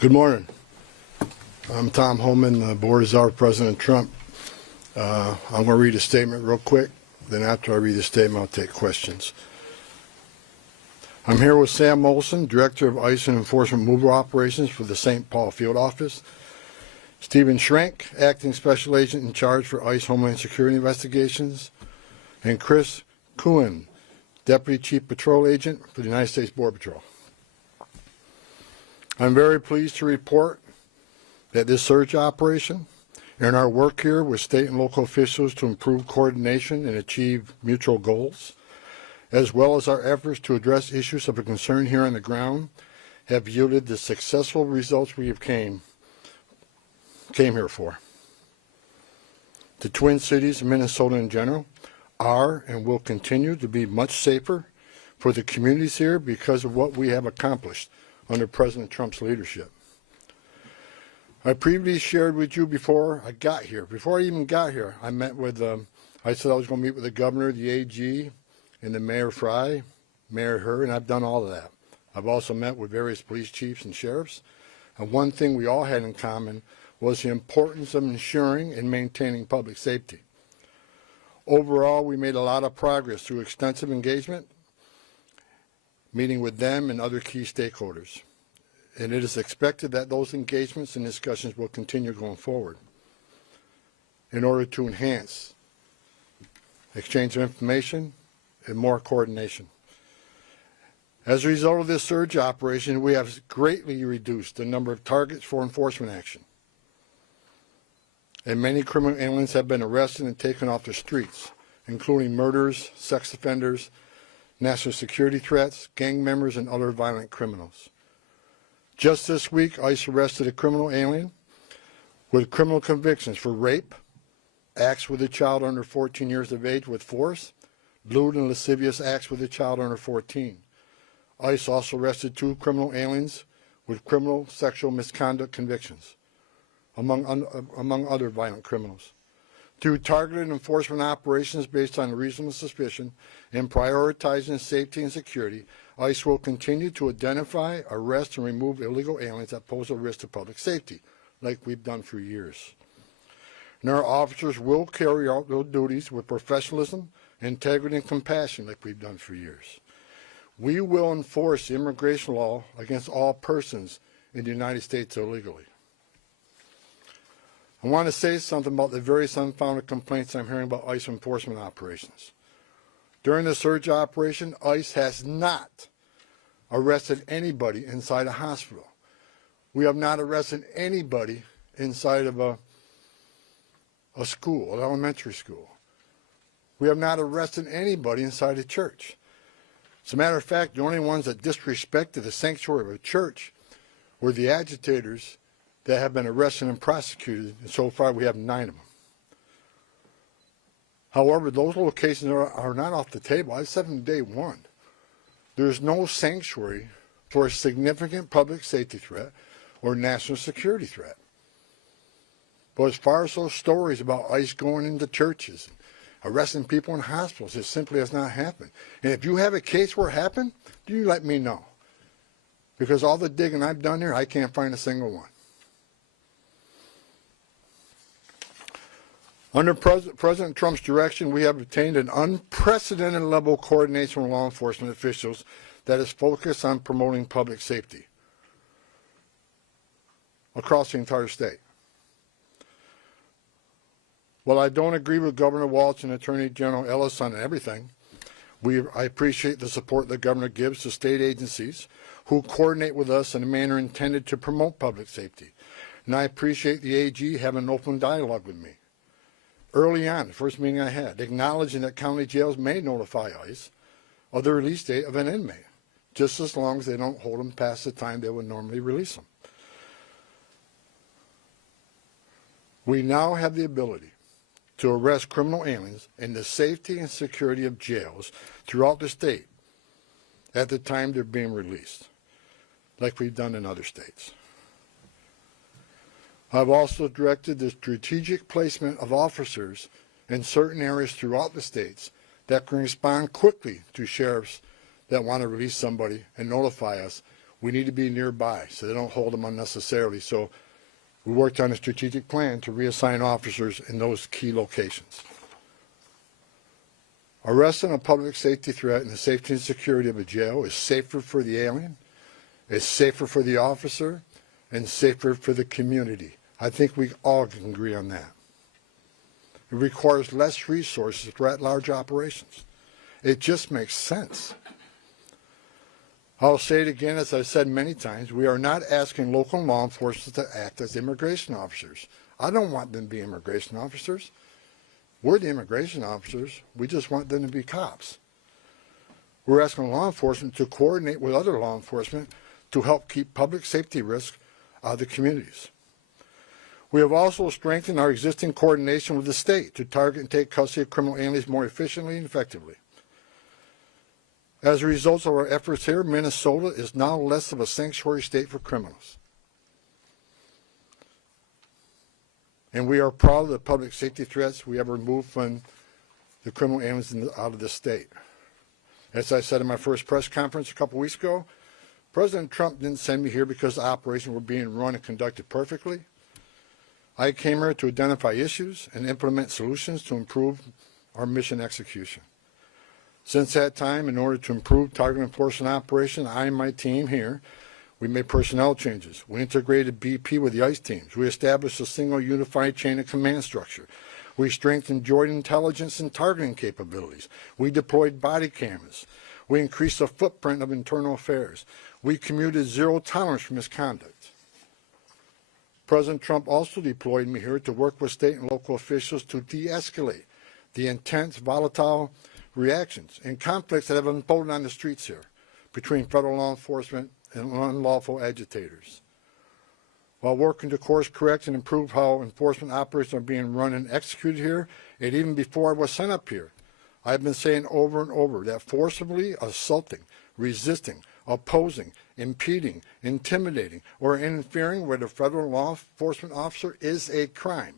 Good morning. I'm Tom Homan, Board of Czar President Trump. I'm going to read a statement real quick. Then after I read the statement, I'll take questions. I'm here with Sam Molson, Director of ICE and Enforcement Mover Operations for the St. Paul Field Office. Stephen Schrank, Acting Special Agent in charge for ICE Homeland Security Investigations. And Chris Kuhn, Deputy Chief Patrol Agent for the United States Border Patrol. I'm very pleased to report that this search operation and our work here with state and local officials to improve coordination and achieve mutual goals, as well as our efforts to address issues of concern here on the ground, have yielded the successful results we have came here for. The Twin Cities and Minnesota in general are and will continue to be much safer for the communities here because of what we have accomplished under President Trump's leadership. I previously shared with you before I got here. Before I even got here, I met with, I said I was going to meet with the governor, the AG, and the Mayor Fry, Mayor Herr, and I've done all of that. I've also met with various police chiefs and sheriffs. And one thing we all had in common was the importance of ensuring and maintaining public safety. Overall, we made a lot of progress through extensive engagement, meeting with them and other key stakeholders. And it is expected that those engagements and discussions will continue going forward in order to enhance exchange of information and more coordination. As a result of this surge operation, we have greatly reduced the number of targets for enforcement action. And many criminal aliens have been arrested and taken off the streets, including murderers, sex offenders, national security threats, gang members, and other violent criminals. Just this week, ICE arrested a criminal alien with criminal convictions for rape, acts with a child under 14 years of age with force, lewd and lascivious acts with a child under 14. ICE also arrested 2 criminal aliens with criminal sexual misconduct convictions, among other violent criminals. Through targeted enforcement operations based on reasonable suspicion and prioritizing safety and security, ICE will continue to identify, arrest, and remove illegal aliens that pose a risk to public safety, like we've done for years. And our officers will carry out those duties with professionalism, integrity, and compassion, like we've done for years. We will enforce the immigration law against all persons in the United States illegally. I want to say something about the various unfounded complaints I'm hearing about ICE enforcement operations. During the surge operation, ICE has not arrested anybody inside a hospital. We have not arrested anybody inside of a school, an elementary school. We have not arrested anybody inside a church. As a matter of fact, the only ones that disrespected the sanctuary of a church were the agitators that have been arrested and prosecuted, and so far we have 9 of them. However, those locations are not off the table. I said from day one, there's no sanctuary for a significant public safety threat or national security threat. But as far as those stories about ICE going into churches and arresting people in hospitals, it simply has not happened. And if you have a case where it happened, you let me know. Because all the digging I've done here, I can't find a single one. Under President Trump's direction, we have obtained an unprecedented level of coordination with law enforcement officials that is focused on promoting public safety across the entire state. While I don't agree with Governor Walz and Attorney General Ellis on everything, I appreciate the support the governor gives to state agencies who coordinate with us in a manner intended to promote public safety. And I appreciate the AG having an open dialogue with me. Early on, the first meeting I had, acknowledging that county jails may notify ICE of the release date of an inmate, just as long as they don't hold them past the time they would normally release them. We now have the ability to arrest criminal aliens in the safety and security of jails throughout the state at the time they're being released, like we've done in other states. I've also directed the strategic placement of officers in certain areas throughout the states that can respond quickly to sheriffs that want to release somebody and notify us we need to be nearby so they don't hold them unnecessarily. So we worked on a strategic plan to reassign officers in those key locations. Arresting a public safety threat and the safety and security of a jail is safer for the alien, it's safer for the officer, and safer for the community. I think we all can agree on that. It requires less resources for at-large operations. It just makes sense. I'll say it again, as I've said many times, we are not asking local law enforcement to act as immigration officers. I don't want them to be immigration officers. We're the immigration officers. We just want them to be cops. We're asking law enforcement to coordinate with other law enforcement to help keep public safety risks out of the communities. We have also strengthened our existing coordination with the state to target and take custody of criminal aliens more efficiently and effectively. As a result of our efforts here, Minnesota is now less of a sanctuary state for criminals. And we are proud of the public safety threats we have removed from the criminal aliens out of this state. As I said in my first press conference a couple weeks ago, President Trump didn't send me here because the operations were being run and conducted perfectly. I came here to identify issues and implement solutions to improve our mission execution. Since that time, in order to improve target enforcement operation, I and my team here, we made personnel changes. We integrated BP with the ICE teams. We established a single unified chain of command structure. We strengthened joint intelligence and targeting capabilities. We deployed body cameras. We increased the footprint of internal affairs. We commuted zero tolerance for misconduct. President Trump also deployed me here to work with state and local officials to de-escalate the intense, volatile reactions and conflicts that have unfolded on the streets here between federal law enforcement and unlawful agitators. While working to course correct and improve how enforcement operations are being run and executed here, and even before I was sent up here, I've been saying over and over that forcibly assaulting, resisting, opposing, impeding, intimidating, or interfering with a federal law enforcement officer is a crime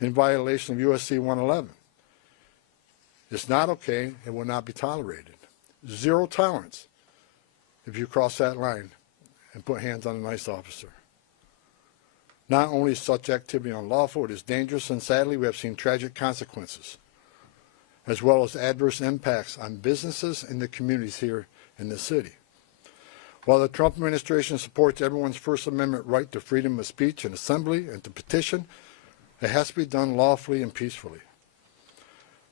in violation of USC 111. It's not okay and will not be tolerated. Zero tolerance if you cross that line and put hands on a ICE officer. Not only is such activity unlawful, it is dangerous, and sadly we have seen tragic consequences, as well as adverse impacts on businesses and the communities here in the city. While the Trump administration supports everyone's First Amendment right to freedom of speech and assembly and to petition, it has to be done lawfully and peacefully.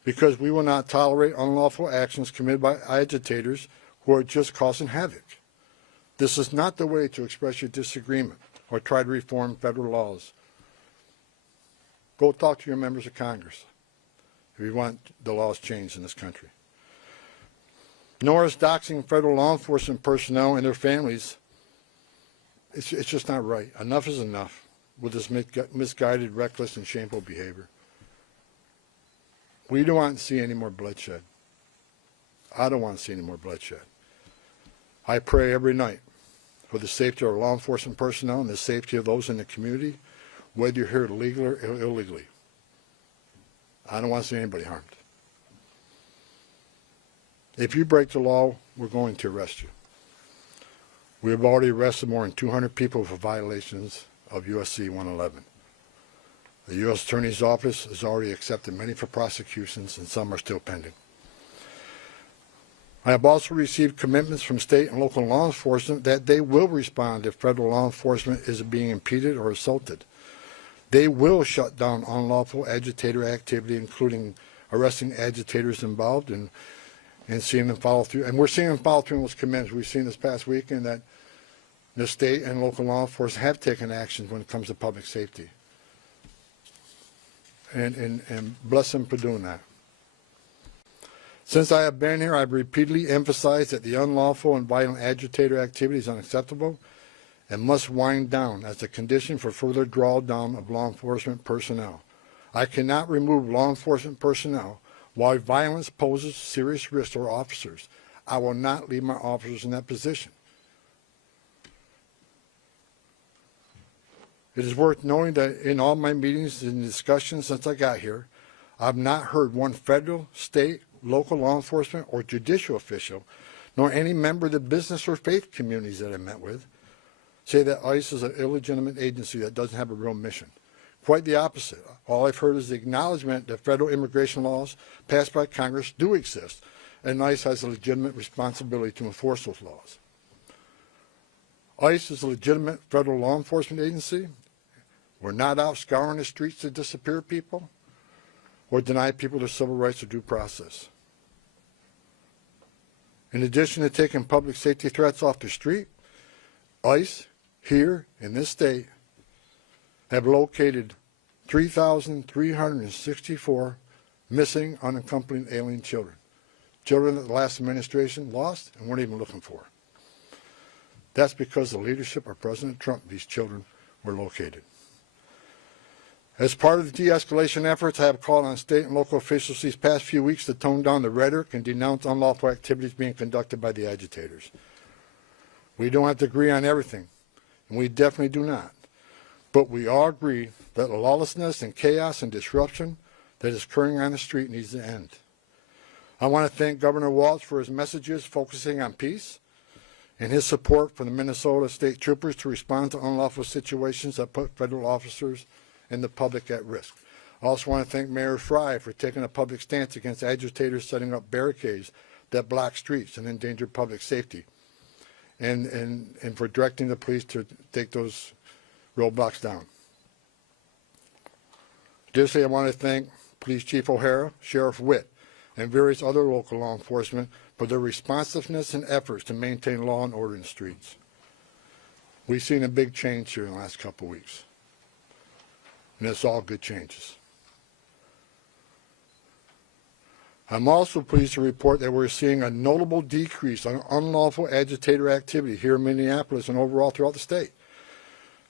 Because we will not tolerate unlawful actions committed by agitators who are just causing havoc. This is not the way to express your disagreement or try to reform federal laws. Go talk to your members of Congress if you want the laws changed in this country. Nor is doxing federal law enforcement personnel and their families. It's just not right. Enough is enough with this misguided, reckless, and shameful behavior. We don't want to see any more bloodshed. I don't want to see any more bloodshed. I pray every night for the safety of our law enforcement personnel and the safety of those in the community, whether you're here legally or illegally. I don't want to see anybody harmed. If you break the law, we're going to arrest you. We have already arrested more than 200 people for violations of USC 111. The U.S. Attorney's Office has already accepted many for prosecutions, and some are still pending. I have also received commitments from state and local law enforcement that they will respond if federal law enforcement is being impeded or assaulted. They will shut down unlawful agitator activity, including arresting agitators involved and seeing them follow through. And we're seeing them follow through on those commitments. We've seen this past weekend that the state and local law enforcement have taken action when it comes to public safety. And bless them for doing that. Since I have been here, I've repeatedly emphasized that the unlawful and violent agitator activity is unacceptable and must wind down as a condition for further drawdown of law enforcement personnel. I cannot remove law enforcement personnel while violence poses serious risk to our officers. I will not leave my officers in that position. It is worth knowing that in all my meetings and discussions since I got here, I've not heard one federal, state, local law enforcement, or judicial official nor any member of the business or faith communities that I met with say that ICE is an illegitimate agency that doesn't have a real mission. Quite the opposite. All I've heard is the acknowledgement that federal immigration laws passed by Congress do exist, and ICE has a legitimate responsibility to enforce those laws. ICE is a legitimate federal law enforcement agency. We're not out scouring the streets to disappear people or deny people their civil rights or due process. In addition to taking public safety threats off the street, ICE, here in this state, have located 3,364 missing unaccompanied alien children. Children that the last administration lost and weren't even looking for. That's because of the leadership of President Trump, these children were located. As part of the de-escalation efforts, I have called on state and local officials these past few weeks to tone down the rhetoric and denounce unlawful activities being conducted by the agitators. We don't have to agree on everything, and we definitely do not. But we all agree that the lawlessness and chaos and disruption that is occurring on the street needs to end. I want to thank Governor Walz for his messages focusing on peace and his support for the Minnesota State Troopers to respond to unlawful situations that put federal officers and the public at risk. I also want to thank Mayor Frey for taking a public stance against agitators setting up barricades that block streets and endanger public safety, and for directing the police to take those roadblocks down. Additionally, I want to thank Police Chief O'Hara, Sheriff Witt, and various other local law enforcement for their responsiveness and efforts to maintain law and order in the streets. We've seen a big change here in the last couple of weeks, and it's all good changes. I'm also pleased to report that we're seeing a notable decrease on unlawful agitator activity here in Minneapolis and overall throughout the state.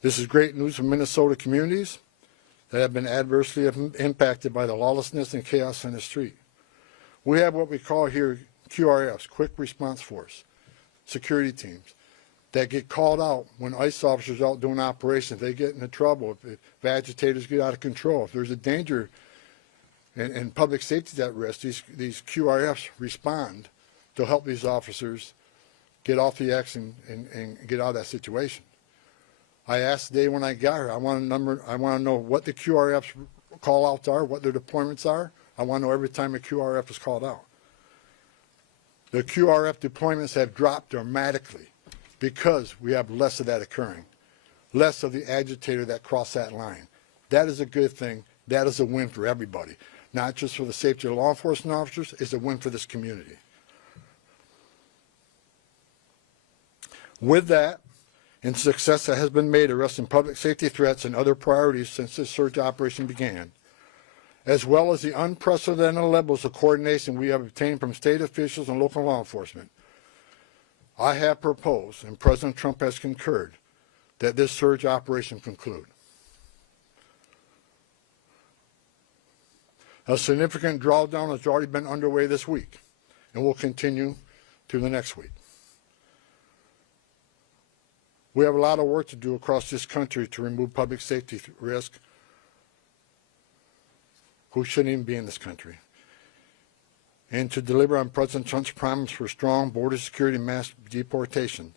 This is great news for Minnesota communities that have been adversely impacted by the lawlessness and chaos on the street. We have what we call here QRFs, Quick Response Force, security teams, that get called out when ICE officers are out doing operations. They get into trouble if agitators get out of control. If there's a danger and public safety is at risk, these QRFs respond to help these officers get off the X and get out of that situation. I asked today when I got here, I want to know what the QRFs call outs are, what their deployments are. I want to know every time a QRF is called out. The QRF deployments have dropped dramatically because we have less of that occurring, less of the agitator that cross that line. That is a good thing. That is a win for everybody, not just for the safety of law enforcement officers. It's a win for this community. With that, and success that has been made arresting public safety threats and other priorities since this search operation began, as well as the unprecedented levels of coordination we have obtained from state officials and local law enforcement, I have proposed, and President Trump has concurred, that this search operation conclude. A significant drawdown has already been underway this week and will continue through the next week. We have a lot of work to do across this country to remove public safety risk who shouldn't even be in this country, and to deliver on President Trump's promise for strong border security and mass deportation.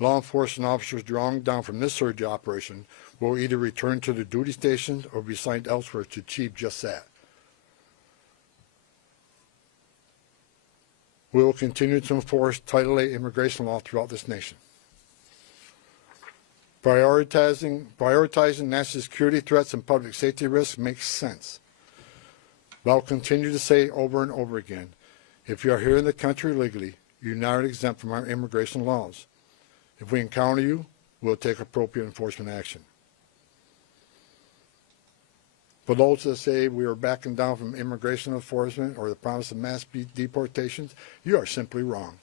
Law enforcement officers drawing down from this surge operation will either return to their duty stations or be assigned elsewhere to achieve just that. We will continue to enforce Title VIII immigration law throughout this nation. Prioritizing national security threats and public safety risks makes sense. But I'll continue to say over and over again, if you are here in the country legally, you're not exempt from our immigration laws. If we encounter you, we'll take appropriate enforcement action. For those that say we are backing down from immigration enforcement or the promise of mass deportations, you are simply wrong.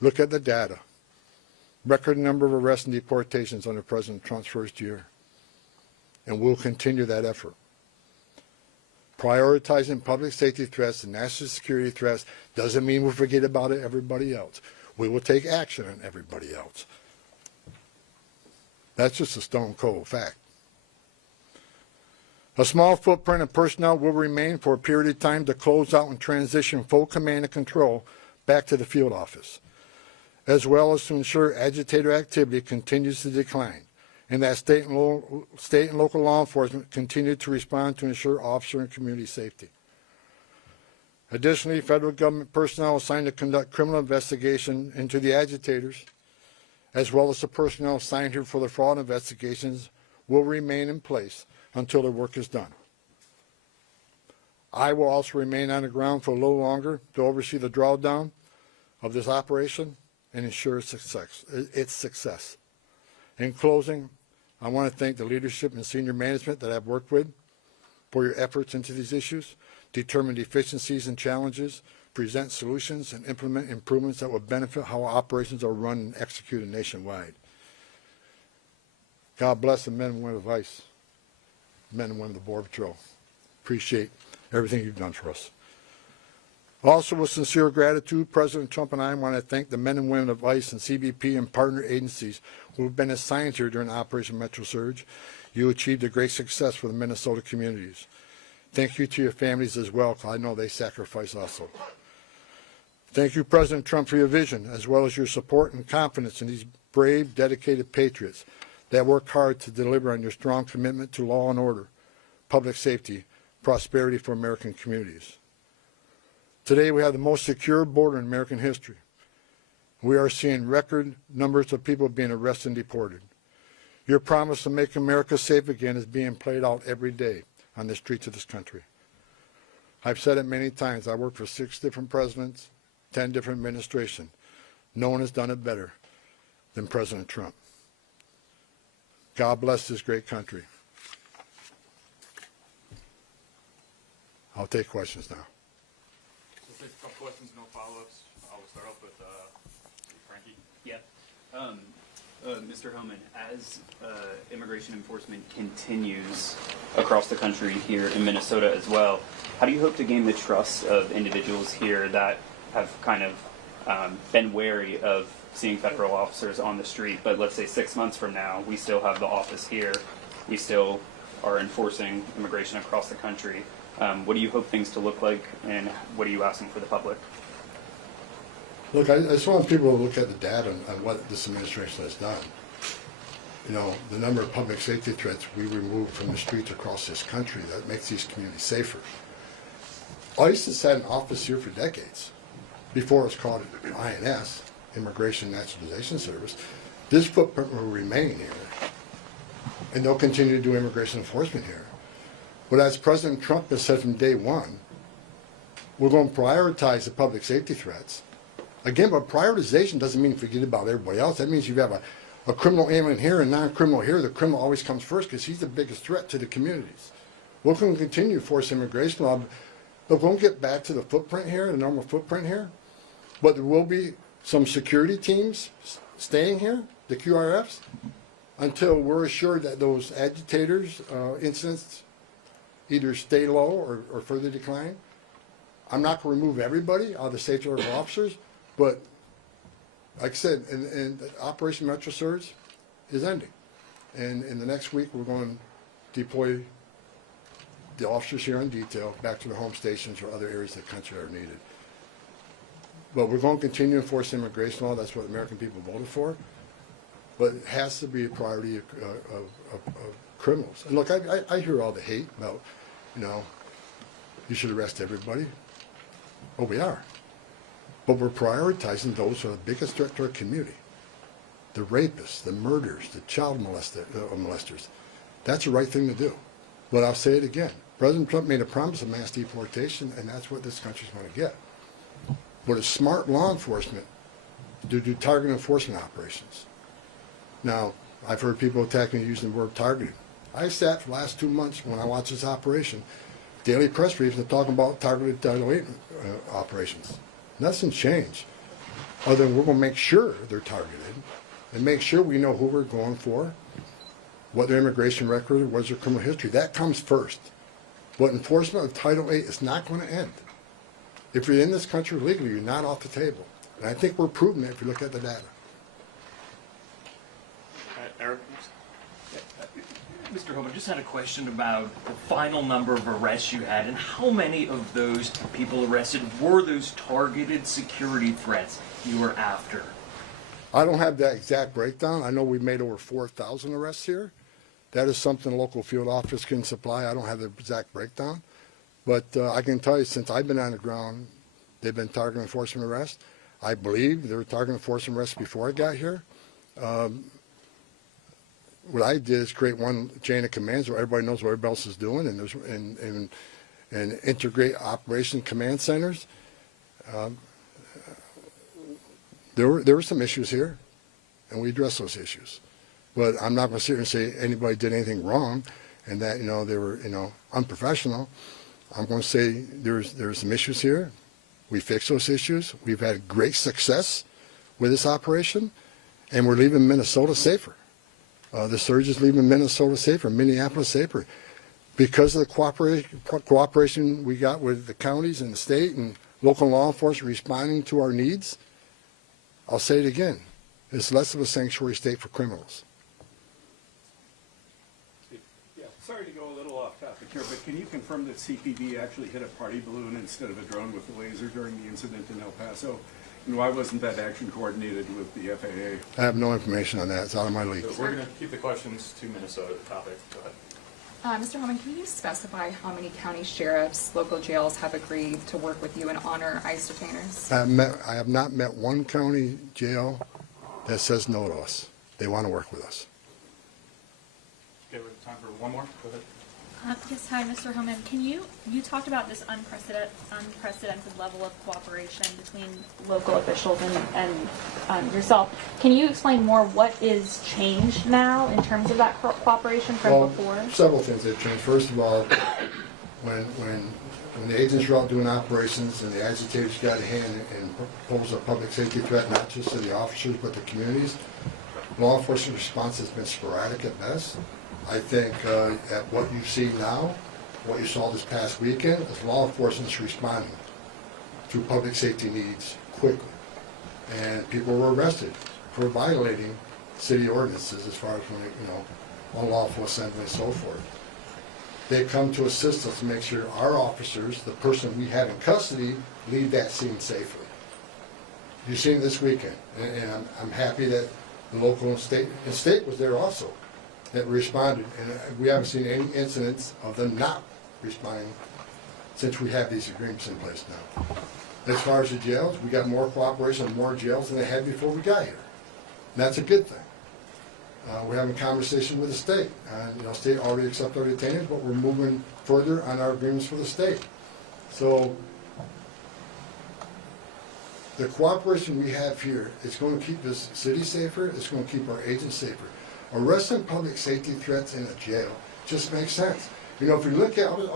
Look at the data. Record number of arrests and deportations under President Trump's first year. And we'll continue that effort. Prioritizing public safety threats and national security threats doesn't mean we'll forget about everybody else. We will take action on everybody else. That's just a stone cold fact. A small footprint of personnel will remain for a period of time to close out and transition full command and control back to the field office. as well as to ensure agitator activity continues to decline, and that state and local law enforcement continue to respond to ensure officer and community safety. Additionally, federal government personnel assigned to conduct criminal investigation into the agitators, as well as the personnel assigned here for the fraud investigations, will remain in place until their work is done. I will also remain on the ground for a little longer to oversee the drawdown of this operation and ensure its success. In closing, I want to thank the leadership and senior management that I've worked with for your efforts into these issues, determine deficiencies and challenges, present solutions, and implement improvements that will benefit how operations are run and executed nationwide. God bless the men and women of ICE, men and women of the Border Patrol. Appreciate everything you've done for us. Also, with sincere gratitude, President Trump and I want to thank the men and women of ICE and CBP and partner agencies who have been assigned here during Operation Metro Surge. You achieved a great success for the Minnesota communities. Thank you to your families as well, because I know they sacrifice also. Thank you, President Trump, for your vision, as well as your support and confidence in these brave, dedicated patriots that work hard to deliver on your strong commitment to law and order, public safety, prosperity for American communities. Today, we have the most secure border in American history. We are seeing record numbers of people being arrested and deported. Your promise to make America safe again is being played out every day on the streets of this country. I've said it many times. I worked for 6 different presidents, 10 different administrations. No one has done it better than President Trump. God bless this great country. I'll take questions now. So a couple questions, no follow-ups. I'll start off with Frankie. Yeah. Mr. Homan, as immigration enforcement continues across the country here in Minnesota as well, how do you hope to gain the trust of individuals here that have kind of been wary of seeing federal officers on the street, but let's say 6 months from now, we still have the office here, we still are enforcing immigration across the country. What do you hope things to look like, and what are you asking for the public? Look, I just want people to look at the data on what this administration has done. You know, the number of public safety threats we removed from the streets across this country that makes these communities safer. ICE has had an office here for decades. Before it was called INS, Immigration Naturalization Service. This footprint will remain here, and they'll continue to do immigration enforcement here. But as President Trump has said from day one, we're going to prioritize the public safety threats. Again, but prioritization doesn't mean forget about everybody else. That means you have a criminal alien here and non-criminal here. The criminal always comes first because he's the biggest threat to the communities. We're going to continue to force immigration law. But we won't get back to the footprint here, the normal footprint here. But there will be some security teams staying here, the QRFs, until we're assured that those agitators incidents either stay low or further decline. I'm not going to remove everybody out of the safety of our officers, but like I said, and Operation Metro Surge is ending. And in the next week, we're going to deploy the officers here in detail back to their home stations or other areas of the country that are needed. But we're going to continue to enforce immigration law. That's what the American people voted for. But it has to be a priority of criminals. And look, I hear all the hate about, you know, you should arrest everybody. Well, we are. But we're prioritizing those who are the biggest threat to our community. The rapists, the murderers, the child molesters. That's the right thing to do. But I'll say it again. President Trump made a promise of mass deportation, and that's what this country's going to get. But it's smart law enforcement to do target enforcement operations. Now, I've heard people attacking me using the word targeting. I sat for the last 2 months when I watched this operation, daily press briefs, and talking about targeted Title VIII operations. Nothing's changed, other than we're going to make sure they're targeted and make sure we know who we're going for, what their immigration record, what's their criminal history. That comes first. But enforcement of Title VIII is not going to end. If you're in this country legally, you're not off the table. And I think we're proving it if you look at the data. Eric? Mr. Homan, just had a question about the final number of arrests you had, and how many of those people arrested were those targeted security threats you were after? I don't have that exact breakdown. I know we made over 4,000 arrests here. That is something the local field office can supply. I don't have the exact breakdown. But I can tell you, since I've been on the ground, they've been target enforcement arrests. I believe they were target enforcement arrests before I got here. What I did is create one chain of commands where everybody knows what everybody else is doing, and integrate operation command centers. There were some issues here, and we addressed those issues. But I'm not going to sit here and say anybody did anything wrong, and that they were unprofessional. I'm going to say there's some issues here. We fixed those issues. We've had great success with this operation, and we're leaving Minnesota safer. The surge is leaving Minnesota safer, Minneapolis safer, because of the cooperation we got with the counties and the state and local law enforcement responding to our needs. I'll say it again. It's less of a sanctuary state for criminals. Yeah, sorry to go a little off topic here, but can you confirm that CPD actually hit a party balloon instead of a drone with a laser during the incident in El Paso? And why wasn't that action coordinated with the FAA? I have no information on that. It's out of my league. So we're going to keep the questions to Minnesota topic. Go ahead. Mr. Homan, can you specify how many county sheriffs, local jails have agreed to work with you and honor ICE detainers? I have not met one county jail that says no to us. They want to work with us. Okay, we have time for one more. Go ahead. Yes, hi, Mr. Homan. You talked about this unprecedented level of cooperation between local officials and yourself. Can you explain more what is changed now in terms of that cooperation from before? Several things have changed. First of all, when the agents were out doing operations and the agitators got a hand and posed a public safety threat not just to the officers but the communities, law enforcement response has been sporadic at best. I think at what you see now, what you saw this past weekend, is law enforcement's responding to public safety needs quickly. And people were arrested for violating city ordinances as far as unlawful assembly and so forth. They come to assist us to make sure our officers, the person we have in custody, leave that scene safely. You've seen it this weekend, and I'm happy that the local and state was there also, that responded, and we haven't seen any incidents of them not responding since we have these agreements in place now. As far as the jails, we got more cooperation and more jails than they had before we got here. And that's a good thing. We're having conversations with the state. State already accepted our detainees, but we're moving further on our agreements for the state. So the cooperation we have here is going to keep this city safer. It's going to keep our agents safer. Arresting public safety threats in a jail just makes sense. If you look at, I was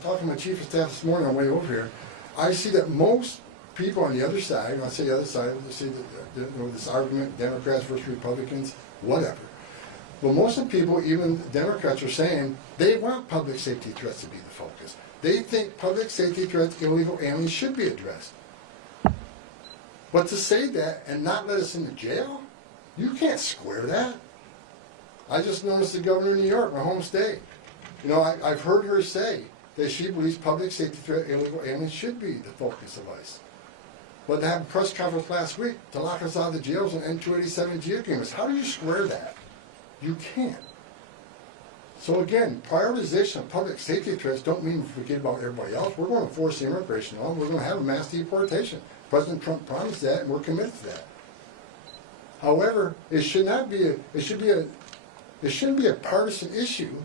talking to my chief of staff this morning on the way over here, I see that most people on the other side, when I say the other side, I see this argument, Democrats versus Republicans, whatever. But most of the people, even Democrats, are saying they want public safety threats to be the focus. They think public safety threats, illegal aliens should be addressed. But to say that and not let us into jail, you can't square that. I just noticed the governor of New York, my home state. I've heard her say that she believes public safety threat, illegal aliens should be the focus of ICE. But to have a press conference last week to lock us out of the jails and end 287G agreements, how do you square that? You can't. So again, prioritization of public safety threats don't mean forget about everybody else. We're going to force the immigration on. We're going to have a mass deportation. President Trump promised that, and we're committed to that. However, it shouldn't be a partisan issue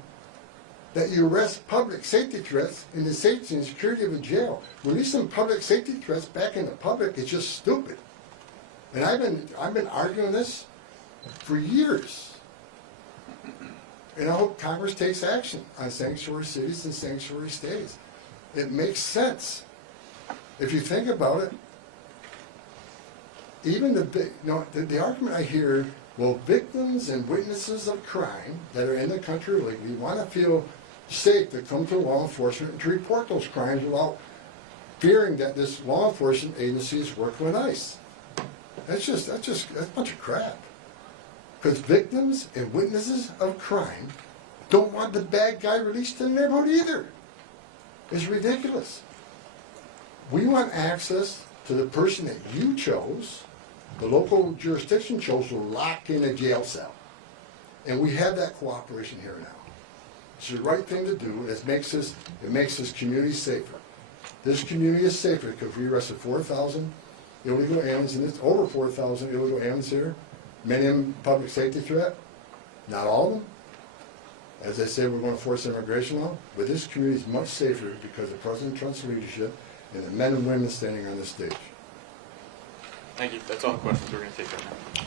that you arrest public safety threats in the safety and security of a jail. Releasing public safety threats back in the public is just stupid. And I've been arguing this for years. And I hope Congress takes action on sanctuary cities and sanctuary states. It makes sense. If you think about it, even the argument I hear, well, victims and witnesses of crime that are in the country illegally want to feel safe to come to law enforcement and to report those crimes without fearing that this law enforcement agency is working with ICE. That's a bunch of crap. Because victims and witnesses of crime don't want the bad guy released to the neighborhood either. It's ridiculous. We want access to the person that you chose The local jurisdiction chose to lock in a jail cell. And we have that cooperation here now. It's the right thing to do. It makes this community safer. This community is safer because we arrested 4,000 illegal aliens, and it's over 4,000 illegal aliens here. Many of them public safety threat. Not all of them. As I say, we're going to force immigration law, but this community is much safer because of President Trump's leadership and the men and women standing on this stage. Thank you. That's all the questions we're going to take right now.